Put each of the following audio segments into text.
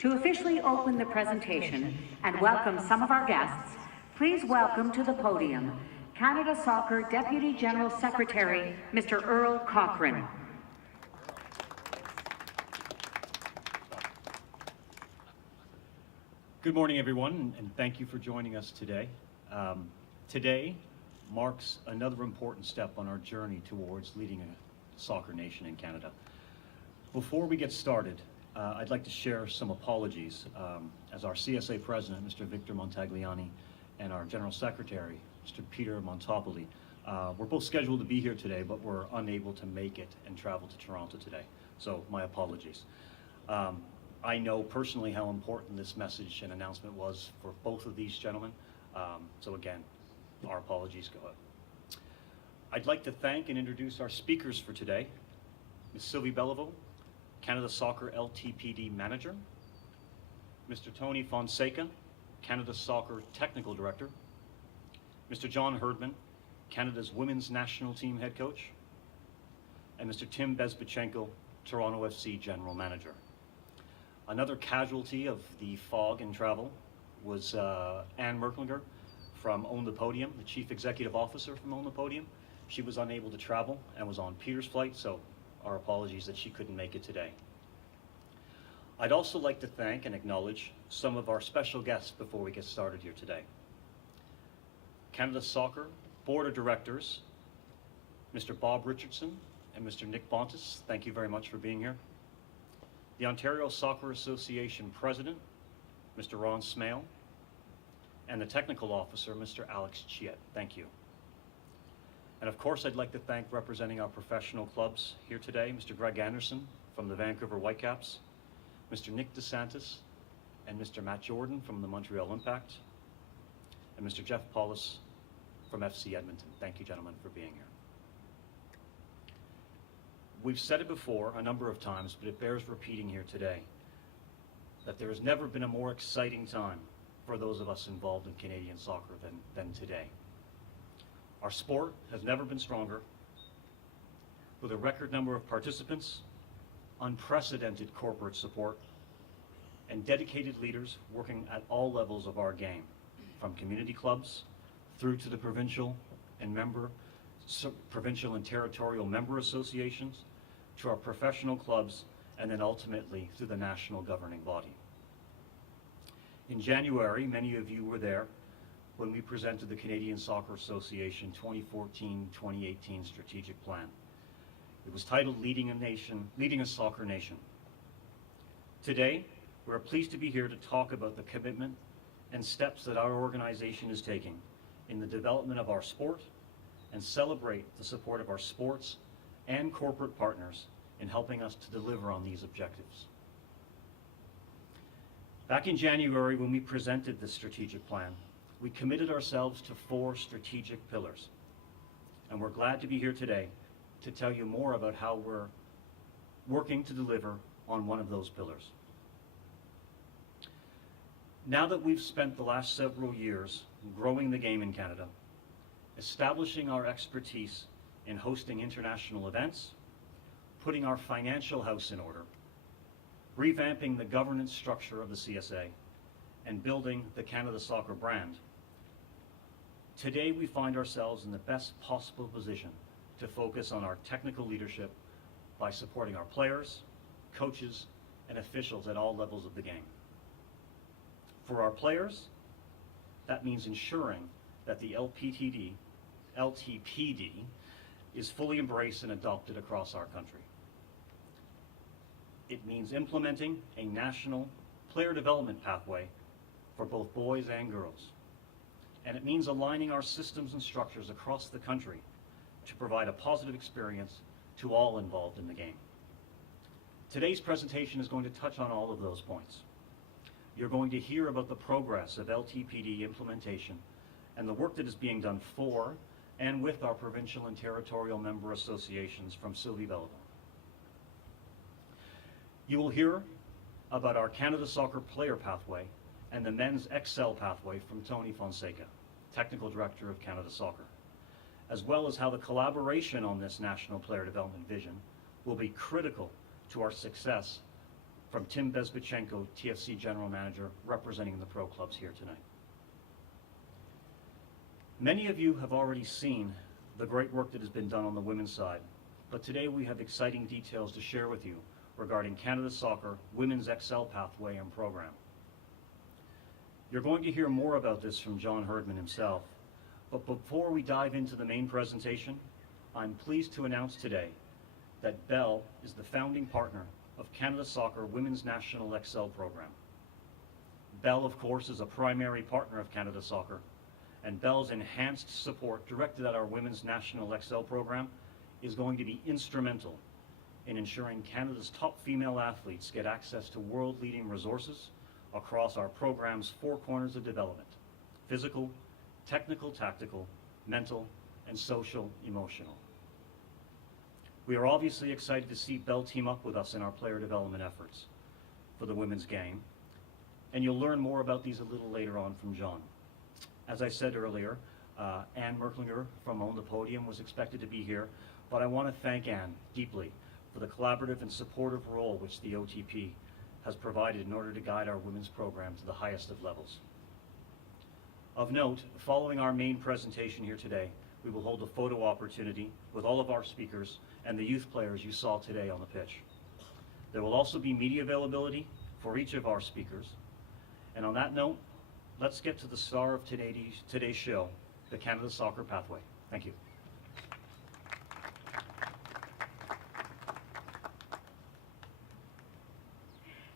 To officially open the presentation and welcome some of our guests, please welcome to the podium Canada Soccer Deputy General Secretary, Mr. Earl Cochrane. Good morning, everyone, and thank you for joining us today. Today marks another important step on our journey towards leading a soccer nation in Canada. Before we get started, I'd like to share some apologies as our CSA President, Mr. Victor Montagliani, and our General Secretary, Mr. Peter Montopoli, we're both scheduled to be here today, but we're unable to make it and travel to Toronto today. So my apologies. I know personally how important this message and announcement was for both of these gentlemen. So again, our apologies go out. I'd like to thank and introduce our speakers for today. Ms. Sylvie Belleville, Canada Soccer LTPD Manager. Mr. Tony Fonseca, Canada Soccer Technical Director. Mr. John Herdman, Canada's Women's National Team Head Coach. And Mr. Tim Bezbachenko, Toronto FC General Manager. Another casualty of the fog and travel was Anne Merklinger from Own the Podium, the Chief Executive Officer from Own the Podium. She was unable to travel and was on Peter's flight, so our apologies that she couldn't make it today. I'd also like to thank and acknowledge some of our special guests before we get started here today. Canada Soccer Board of Directors, Mr. Bob Richardson and Mr. Nick Bontis, thank you very much for being here. The Ontario Soccer Association President, Mr. Ron Smale, and the Technical Officer, Mr. Alex Chiet. Thank you. And of course, I'd like to thank representing our professional clubs here today, Mr. Greg Anderson from the Vancouver Whitecaps, Mr. Nick DeSantis, and Mr. Matt Jordan from the Montreal Impact, and Mr. Jeff Paulus from FC Edmonton. Thank you, gentlemen, for being here. We've said it before a number of times, but it bears repeating here today, that there has never been a more exciting time for those of us involved in Canadian soccer than today. Our sport has never been stronger, with a record number of participants, unprecedented corporate support, and dedicated leaders working at all levels of our game, from community clubs through to the provincial and territorial member associations, to our professional clubs, and then ultimately through the national governing body. In January, many of you were there when we presented the Canadian Soccer Association 2014-2018 strategic plan. It was titled Leading a Soccer Nation. Today, we're pleased to be here to talk about the commitment and steps that our organization is taking in the development of our sport and celebrate the support of our sports and corporate partners in helping us to deliver on these objectives. Back in January, when we presented this strategic plan, we committed ourselves to 4 strategic pillars. And we're glad to be here today to tell you more about how we're working to deliver on one of those pillars. Now that we've spent the last several years growing the game in Canada, establishing our expertise in hosting international events, putting our financial house in order, revamping the governance structure of the CSA, and building the Canada Soccer brand, today we find ourselves in the best possible position to focus on our technical leadership by supporting our players, coaches, and officials at all levels of the game. For our players, that means ensuring that the LTPD is fully embraced and adopted across our country. It means implementing a national player development pathway for both boys and girls. And it means aligning our systems and structures across the country to provide a positive experience to all involved in the game. Today's presentation is going to touch on all of those points. You're going to hear about the progress of LTPD implementation and the work that is being done for and with our provincial and territorial member associations from Sylvie Belleville. You will hear about our Canada Soccer Player Pathway and the Men's Excel Pathway from Tony Fonseca, Technical Director of Canada Soccer, as well as how the collaboration on this national player development vision will be critical to our success from Tim Bezbachenko, TFC General Manager, representing the pro clubs here tonight. Many of you have already seen the great work that has been done on the women's side, but today we have exciting details to share with you regarding Canada Soccer Women's Excel Pathway and Program. You're going to hear more about this from John Herdman himself, but before we dive into the main presentation, I'm pleased to announce today that Bell is the founding partner of Canada Soccer Women's National Excel Program. Bell, of course, is a primary partner of Canada Soccer, and Bell's enhanced support directed at our Women's National Excel Program is going to be instrumental in ensuring Canada's top female athletes get access to world-leading resources across our program's four corners of development: physical, technical, tactical, mental, and social, emotional. We are obviously excited to see Bell team up with us in our player development efforts for the women's game, and you'll learn more about these a little later on from John. As I said earlier, Ann Merklinger from Own the Podium was expected to be here, but I want to thank Ann deeply for the collaborative and supportive role which the OTP has provided in order to guide our women's program to the highest of levels. Of note, following our main presentation here today, we will hold a photo opportunity with all of our speakers and the youth players you saw today on the pitch. There will also be media availability for each of our speakers. And on that note, let's get to the star of today's show, the Canada Soccer Pathway. Thank you.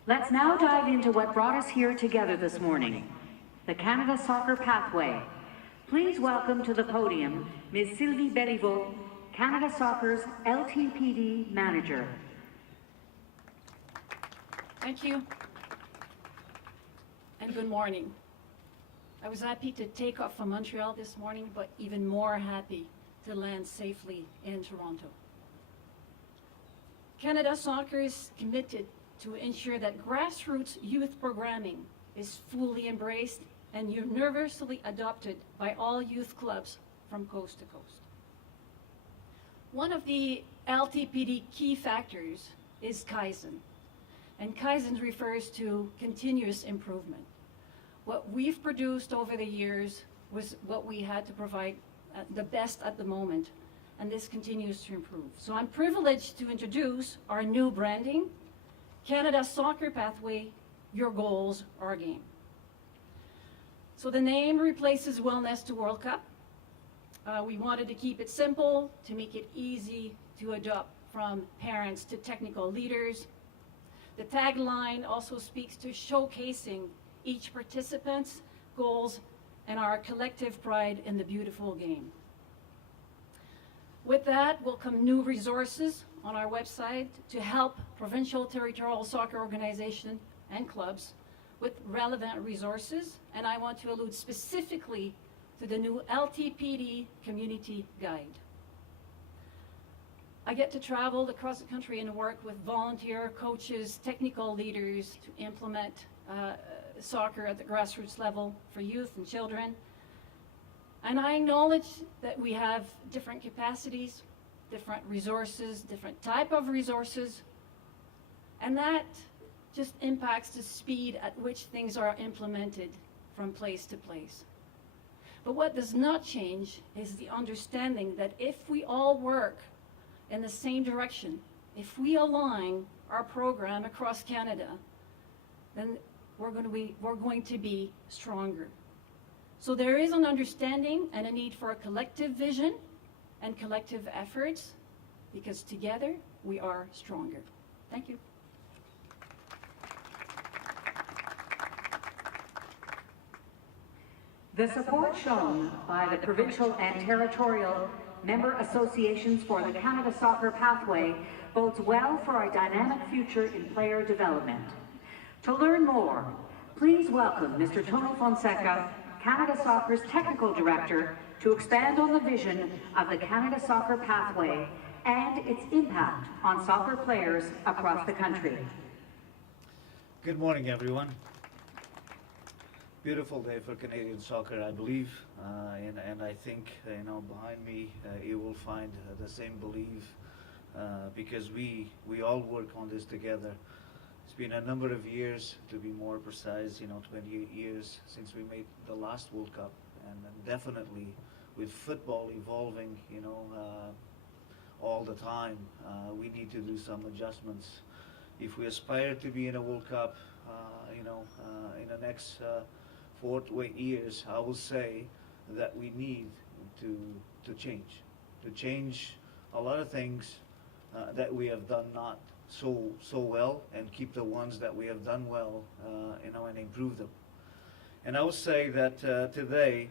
Let's now dive into what brought us here together this morning, the Canada Soccer Pathway. Please welcome to the podium Ms. Sylvie Béliveau, Canada Soccer's LTPD Manager. Thank you, and good morning. I was happy to take off from Montreal this morning, but even more happy to land safely in Toronto. Canada Soccer is committed to ensure that grassroots youth programming is fully embraced and universally adopted by all youth clubs from coast to coast. One of the LTPD key factors is Kaizen, and Kaizen refers to continuous improvement. What we've produced over the years was what we had to provide the best at the moment, and this continues to improve. So I'm privileged to introduce our new branding, Canada Soccer Pathway, Your Goals, Our Game. So the name replaces Wellness to World Cup. We wanted to keep it simple, to make it easy to adopt from parents to technical leaders. The tagline also speaks to showcasing each participant's goals and our collective pride in the beautiful game. With that will come new resources on our website to help provincial territorial soccer organizations and clubs with relevant resources, and I want to allude specifically to the new LTPD Community Guide. I get to travel across the country and work with volunteer coaches, technical leaders to implement soccer at the grassroots level for youth and children. And I acknowledge that we have different capacities, different resources, different type of resources, and that just impacts the speed at which things are implemented from place to place. But what does not change is the understanding that if we all work in the same direction, if we align our program across Canada, then we're going to be stronger. So there is an understanding and a need for a collective vision and collective efforts, because together we are stronger. Thank you. The support shown by the provincial and territorial member associations for the Canada Soccer Pathway bodes well for our dynamic future in player development. To learn more, please welcome Mr. Tono Fonseca, Canada Soccer's Technical Director, to expand on the vision of the Canada Soccer Pathway and its impact on soccer players across the country. Good morning, everyone. Beautiful day for Canadian soccer, I believe, and I think, behind me you will find the same belief, because we all work on this together. It's been a number of years, to be more precise, 28 years since we made the last World Cup, and definitely with football evolving, all the time, we need to do some adjustments. If we aspire to be in a World Cup, in the next 4 to 8 years, I will say that we need to change a lot of things that we have done not so well, and keep the ones that we have done well, and improve them. And I would say that today,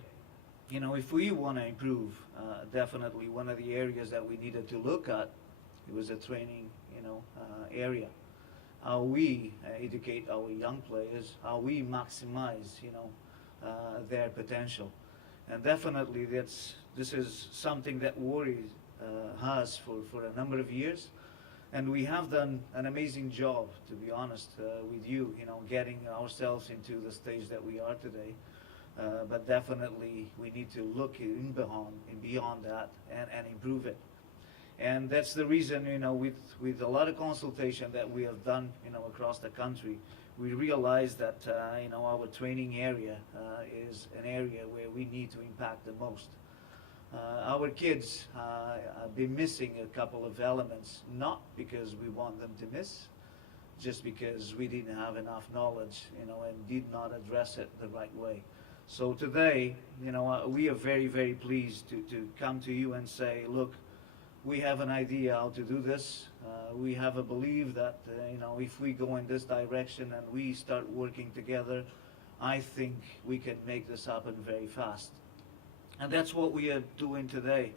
if we want to improve, definitely one of the areas that we needed to look at, it was a training, area. How we educate our young players, how we maximize, their potential. And definitely this is something that worries us for a number of years. And we have done an amazing job, to be honest, with you, getting ourselves into the stage that we are today. But definitely we need to look in beyond that and improve it. And that's the reason, with a lot of consultation that we have done, across the country, we realize that, our training area is an area where we need to impact the most. Our kids have been missing a couple of elements, not because we want them to miss, just because we didn't have enough knowledge, and did not address it the right way. So today, we are very, very pleased to come to you and say, look, we have an idea how to do this. We have a belief that, if we go in this direction and we start working together, I think we can make this happen very fast. And that's what we are doing today.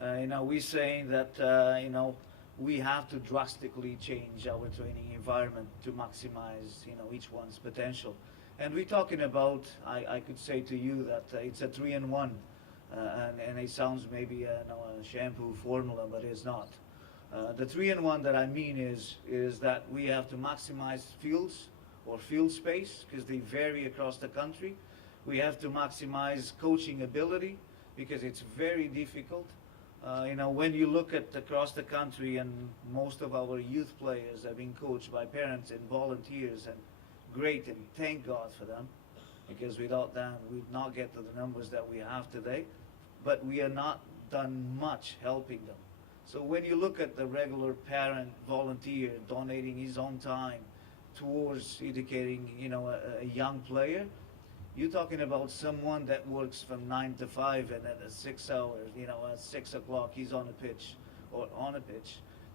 We're saying that, we have to drastically change our training environment to maximize, each one's potential. And we're talking about, I could say to you that it's a 3-in-1, and it sounds maybe a shampoo formula, but it's not. The 3-in-1 that I mean is that we have to maximize fields or field space, because they vary across the country. We have to maximize coaching ability, because it's very difficult. When you look at across the country, and most of our youth players have been coached by parents and volunteers, and great, and thank God for them, because without them we'd not get to the numbers that we have today. But we are not done much helping them. So when you look at the regular parent volunteer donating his own time towards educating, a young player, you're talking about someone that works from 9 to 5, and at 6 hours, at 6 o'clock he's on a pitch,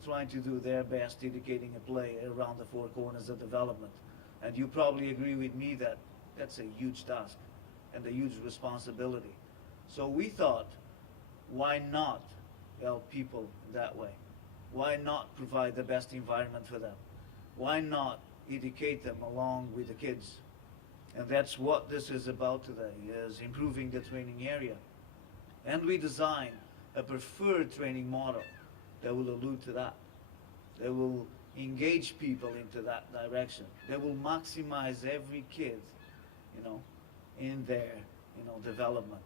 trying to do their best educating a player around the 4 corners of development. And you probably agree with me that that's a huge task and a huge responsibility. So we thought, why not help people that way? Why not provide the best environment for them? Why not educate them along with the kids? And that's what this is about today, is improving the training area. And we designed a preferred training model that will allude to that. That will engage people into that direction. That will maximize every kid, in their, development.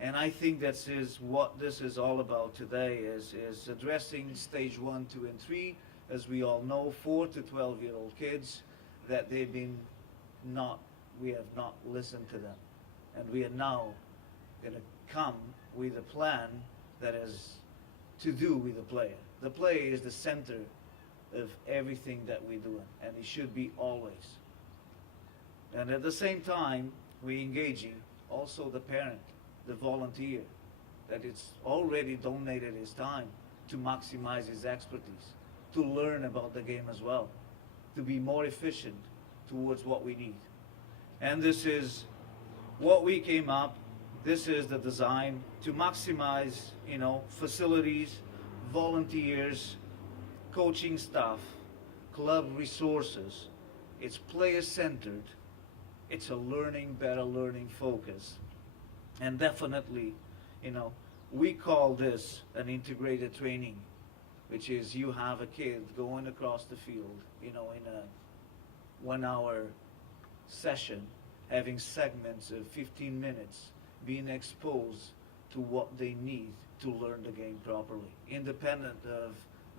And I think that is what this is all about today, is addressing stage 1, 2, and 3, as we all know, 4 to 12-year-old kids, that we have not listened to them. And we are now going to come with a plan that has to do with the player. The player is the center of everything that we're doing, and it should be always. And at the same time, we're engaging also the parent, the volunteer, that it's already donated his time to maximize his expertise, to learn about the game as well, to be more efficient towards what we need. And this is what we came up, this is the design to maximize, facilities, volunteers, coaching staff, club resources. It's player-centered. It's a better learning focus. And definitely, we call this an integrated training, which is you have a kid going across the field, in a 1-hour session, having segments of 15 minutes, being exposed to what they need to learn the game properly. Independent of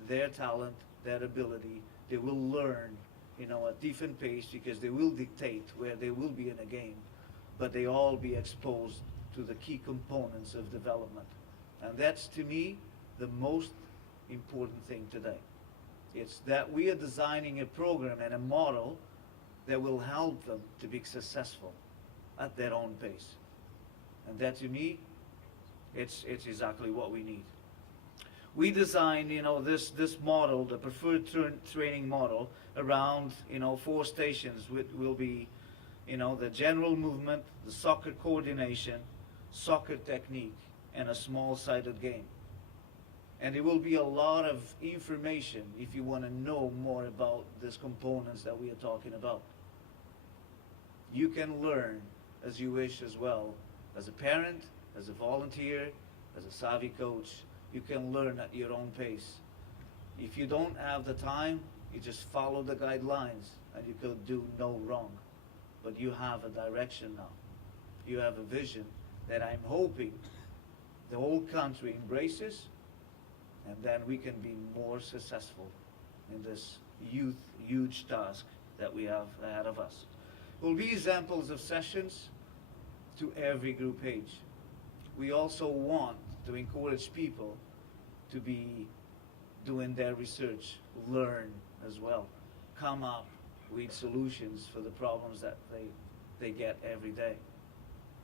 their talent, their ability, they will learn, at different pace, because they will dictate where they will be in a game, but they all be exposed to the key components of development. And that's, to me, the most important thing today. It's that we are designing a program and a model that will help them to be successful at their own pace. And that, to me, it's exactly what we need. We designed, this model, the preferred training model, around, 4 stations. Will be, the general movement, the soccer coordination, soccer technique, and a small-sided game. And there will be a lot of information if you want to know more about these components that we are talking about. You can learn as you wish as well, as a parent, as a volunteer, as a savvy coach. You can learn at your own pace. If you don't have the time, you just follow the guidelines and you could do no wrong. But you have a direction now. You have a vision that I'm hoping the whole country embraces, and then we can be more successful in this huge task that we have ahead of us. Will be examples of sessions to every group page. We also want to encourage people to be doing their research, learn as well, come up with solutions for the problems that they get every day.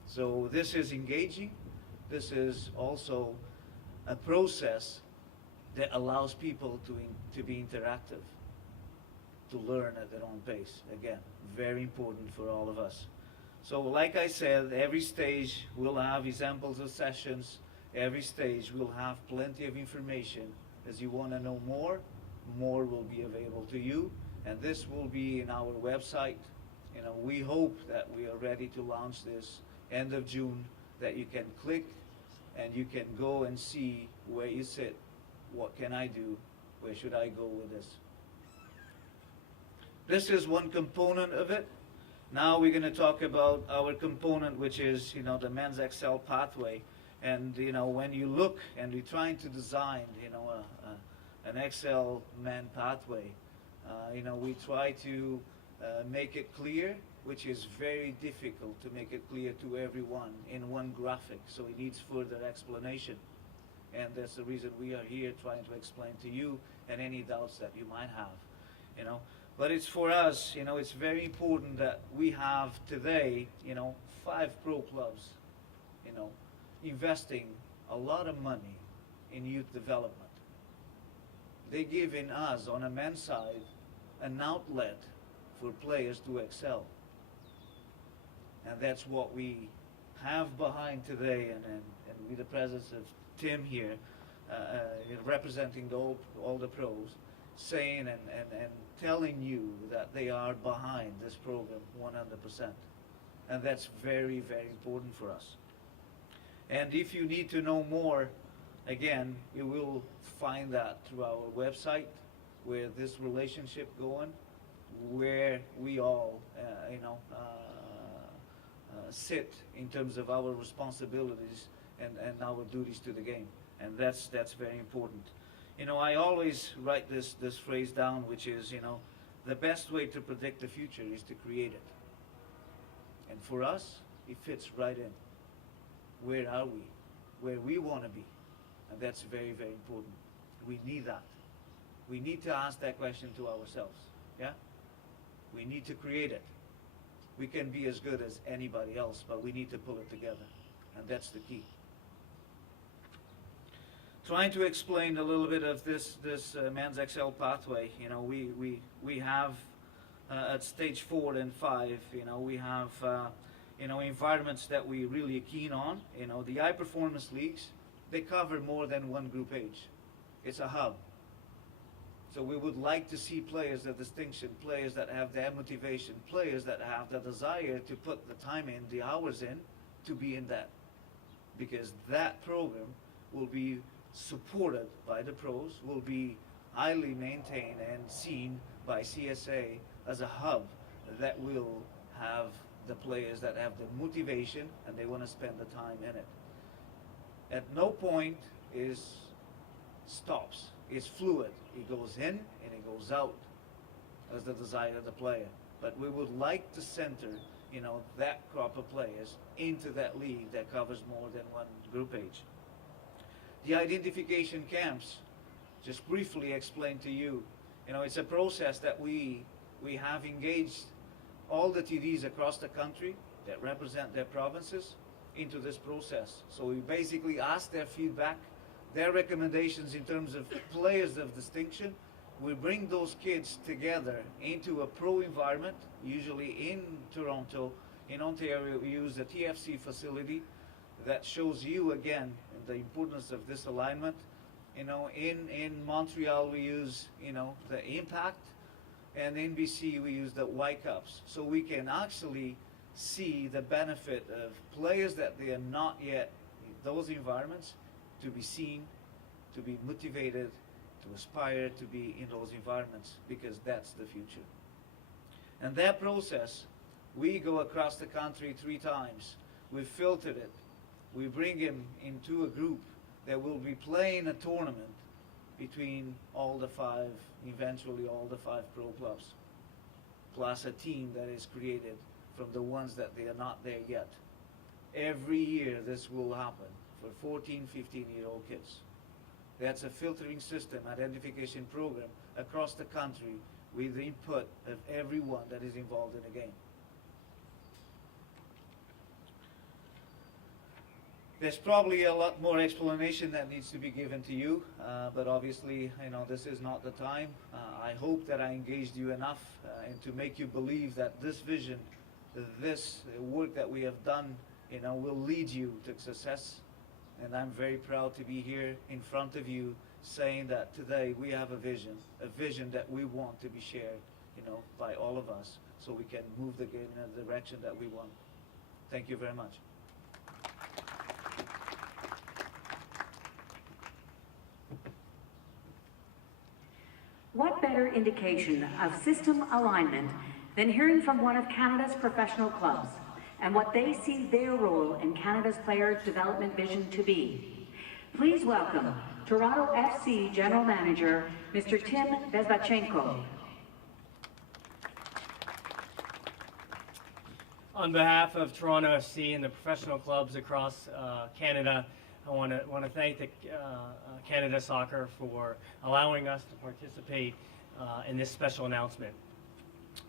So this is engaging. This is also a process that allows people to be interactive, to learn at their own pace. Again, very important for all of us. So like I said, every stage will have examples of sessions. Every stage will have plenty of information. As you want to know more will be available to you. And this will be in our website. We hope that we are ready to launch this end of June, that you can click and you can go and see where you sit. What can I do? Where should I go with this? This is one component of it. Now we're going to talk about our component, which is, the Men's Excel pathway. And, when you look and we're trying to design, an Excel men pathway, we try to make it clear, which is very difficult to make it clear to everyone in one graphic. So it needs further explanation. And that's the reason we are here trying to explain to you and any doubts that you might have, But it's for us, it's very important that we have today, 5 pro clubs, investing a lot of money in youth development. They give in us, on a men's side, an outlet for players to excel. And that's what we have behind today, and with the presence of Tim here, representing all the pros, saying and telling you that they are behind this program 100%. And that's very, very important for us. And if you need to know more, again, you will find that through our website, where this relationship going, where we all, sit in terms of our responsibilities and our duties to the game. And that's very important. I always write this phrase down, which is, the best way to predict the future is to create it. And for us, it fits right in. Where are we? Where we want to be. And that's very, very important. We need that. We need to ask that question to ourselves. Yeah? We need to create it. We can be as good as anybody else, but we need to pull it together. And that's the key. Trying to explain a little bit of this Men's Excel pathway. We have at stage 4 and 5, we have environments that we really are keen on. The high performance leagues, they cover more than one group age. It's a hub. So we would like to see players of distinction, players that have their motivation, players that have the desire to put the time in, the hours in, to be in that. Because that program will be supported by the pros, will be highly maintained and seen by CSA as a hub that will have the players that have the motivation and they want to spend the time in it. At no point stops. It's fluid. It goes in and it goes out. as the desire of the player. But we would like to center, you know, that crop of players into that league that covers more than one group age. The identification camps, just briefly explain to you, you know, it's a process that we have engaged all the TDs across the country that represent their provinces into this process. So we basically ask their feedback, their recommendations in terms of players of distinction. We bring those kids together into a pro environment, usually in Toronto. In Ontario, we use the TFC facility that shows you again the importance of this alignment. You know, in Montreal we use, you know, the Impact, and in BC we use the Whitecaps. So we can actually see the benefit of players that they are not yet in those environments to be seen, to be motivated, to aspire to be in those environments, because that's the future. And that process, we go across the country 3 times. We filtered it. We bring him into a group that will be playing a tournament between all the 5, eventually all the 5 pro clubs, plus a team that is created from the ones that they are not there yet. Every year this will happen for 14, 15-year-old kids. That's a filtering system, identification program across the country with the input of everyone that is involved in the game. There's probably a lot more explanation that needs to be given to you, but obviously, you know, this is not the time. I hope that I engaged you enough and to make you believe that this vision, this work that we have done, you know, will lead you to success. And I'm very proud to be here in front of you saying that today we have a vision that we want to be shared, you know, by all of us, so we can move the game in the direction that we want. Thank you very much. What better indication of system alignment than hearing from one of Canada's professional clubs and what they see their role in Canada's player development vision to be. Please welcome Toronto FC General Manager, Mr. Tim Bezbatchenko. On behalf of Toronto FC and the professional clubs across Canada, I want to thank the Canada Soccer for allowing us to participate in this special announcement.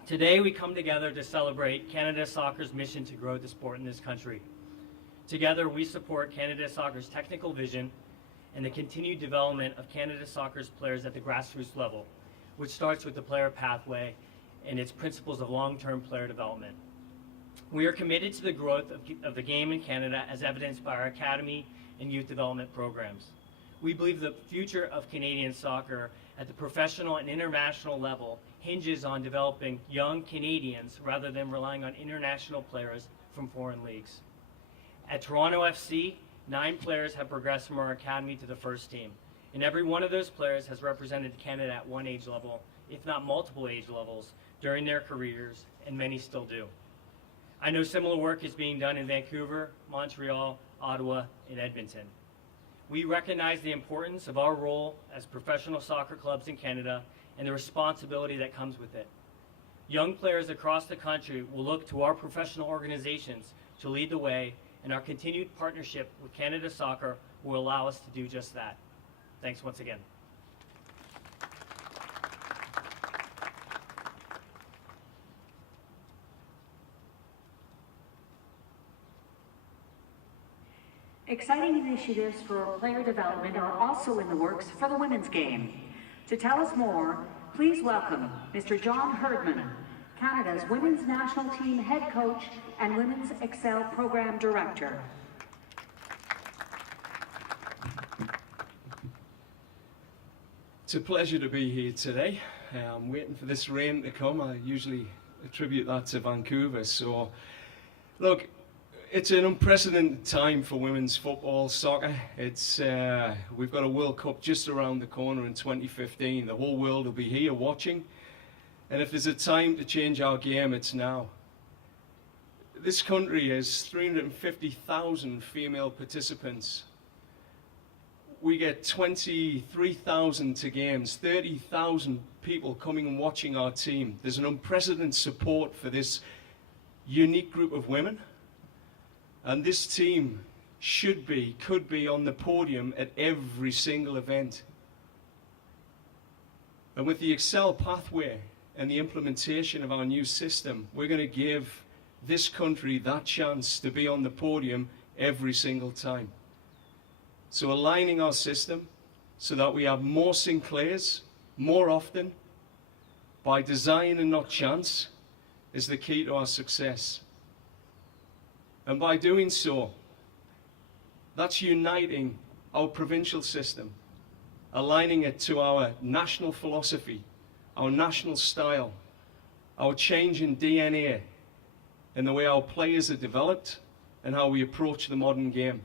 Today we come together to celebrate Canada Soccer's mission to grow the sport in this country. Together we support Canada Soccer's technical vision and the continued development of Canada Soccer's players at the grassroots level, which starts with the player pathway and its principles of long-term player development. We are committed to the growth of the game in Canada as evidenced by our academy and youth development programs. We believe the future of Canadian soccer at the professional and international level hinges on developing young Canadians rather than relying on international players from foreign leagues. At Toronto FC, 9 players have progressed from our academy to the first team, and every one of those players has represented Canada at one age level, if not multiple age levels, during their careers, and many still do. I know similar work is being done in Vancouver, Montreal, Ottawa, and Edmonton. We recognize the importance of our role as professional soccer clubs in Canada and the responsibility that comes with it. Young players across the country will look to our professional organizations to lead the way, and our continued partnership with Canada Soccer will allow us to do just that. Thanks once again. Exciting initiatives for player development are also in the works for the women's game. To tell us more, please welcome Mr. John Herdman, Canada's Women's National Team Head Coach and Women's Excel Program Director. It's a pleasure to be here today. I'm waiting for this rain to come. I usually attribute that to Vancouver. So, look, it's an unprecedented time for women's football, soccer. It's we've got a World Cup just around the corner in 2015. The whole world will be here watching. And if there's a time to change our game, it's now. This country has 350,000 female participants. We get 23,000 to games, 30,000 people coming and watching our team. There's an unprecedented support for this unique group of women. And this team could be on the podium at every single event. And with the Excel pathway and the implementation of our new system, we're going to give this country that chance to be on the podium every single time. So aligning our system so that we have more Sinclairs more often by design and not chance is the key to our success. And by doing so, that's uniting our provincial system, aligning it to our national philosophy, our national style, our change in DNA, and the way our players are developed and how we approach the modern game.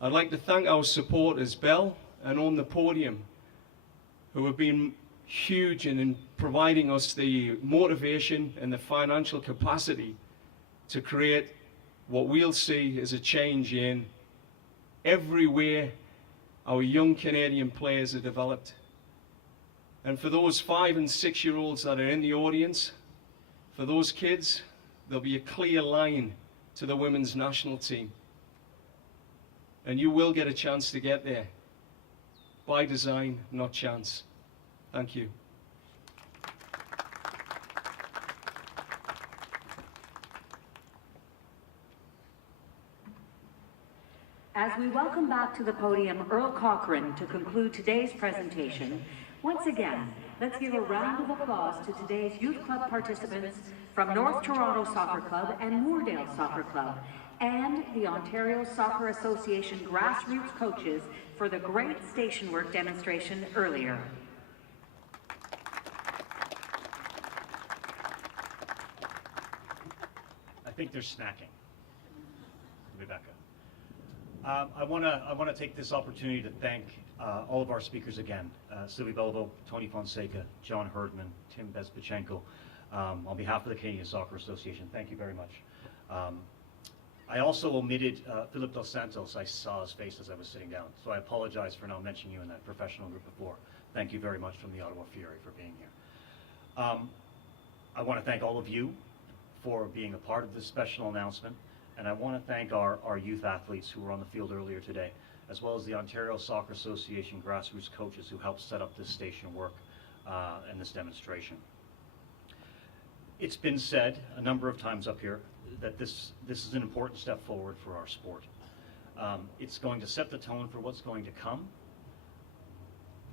I'd like to thank our supporters, Bell and On the Podium, who have been huge in providing us the motivation and the financial capacity to create what we'll see as a change in every way our young Canadian players are developed. And for those 5- and 6-year-olds that are in the audience, for those kids, there'll be a clear line to the women's national team. And you will get a chance to get there. By design, not chance. Thank you. As we welcome back to the podium Earl Cochrane to conclude today's presentation, once again, let's give a round of applause to today's youth club participants from North Toronto Soccer Club and Moordale Soccer Club, and the Ontario Soccer Association grassroots coaches for the great station work demonstration earlier. I think they're snacking. Rebecca. I want to take this opportunity to thank all of our speakers again. Sylvie Belleville, Tony Fonseca, John Herdman, Tim Bezpachenko. On behalf of the Canadian Soccer Association, thank you very much. I also omitted Philip Dos Santos. I saw his face as I was sitting down, so I apologize for not mentioning you in that professional group before. Thank you very much from the Ottawa Fury for being here. I want to thank all of you for being a part of this special announcement, and I want to thank our youth athletes who were on the field earlier today, as well as the Ontario Soccer Association grassroots coaches who helped set up this station work and this demonstration. It's been said a number of times up here that this is an important step forward for our sport. It's going to set the tone for what's going to come.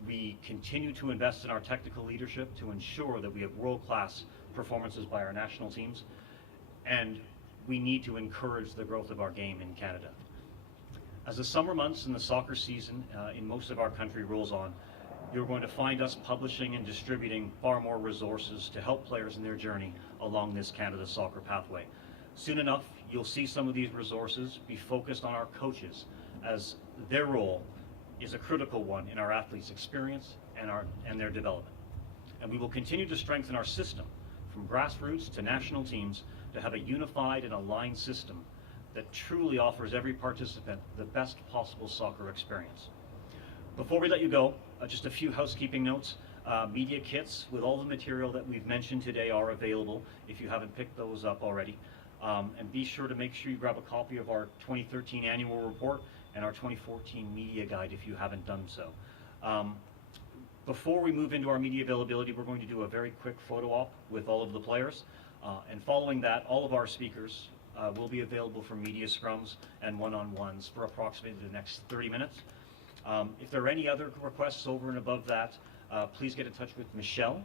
We continue to invest in our technical leadership to ensure that we have world-class performances by our national teams, and we need to encourage the growth of our game in Canada. As the summer months and the soccer season in most of our country rolls on, you're going to find us publishing and distributing far more resources to help players in their journey along this Canada soccer pathway. Soon enough, you'll see some of these resources be focused on our coaches, as their role is a critical one in our athletes' experience and their development. And we will continue to strengthen our system from grassroots to national teams to have a unified and aligned system that truly offers every participant the best possible soccer experience. Before we let you go, just a few housekeeping notes. Media kits with all the material that we've mentioned today are available if you haven't picked those up already. And be sure to make sure you grab a copy of our 2013 annual report and our 2014 media guide if you haven't done so. Before we move into our media availability, we're going to do a very quick photo op with all of the players. And following that, all of our speakers will be available for media scrums and one-on-ones for approximately the next 30 minutes. If there are any other requests over and above that, please get in touch with Michelle,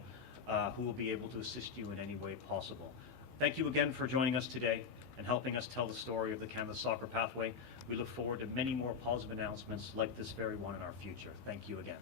who will be able to assist you in any way possible. Thank you again for joining us today and helping us tell the story of the Canada Soccer Pathway. We look forward to many more positive announcements like this very one in our future. Thank you again.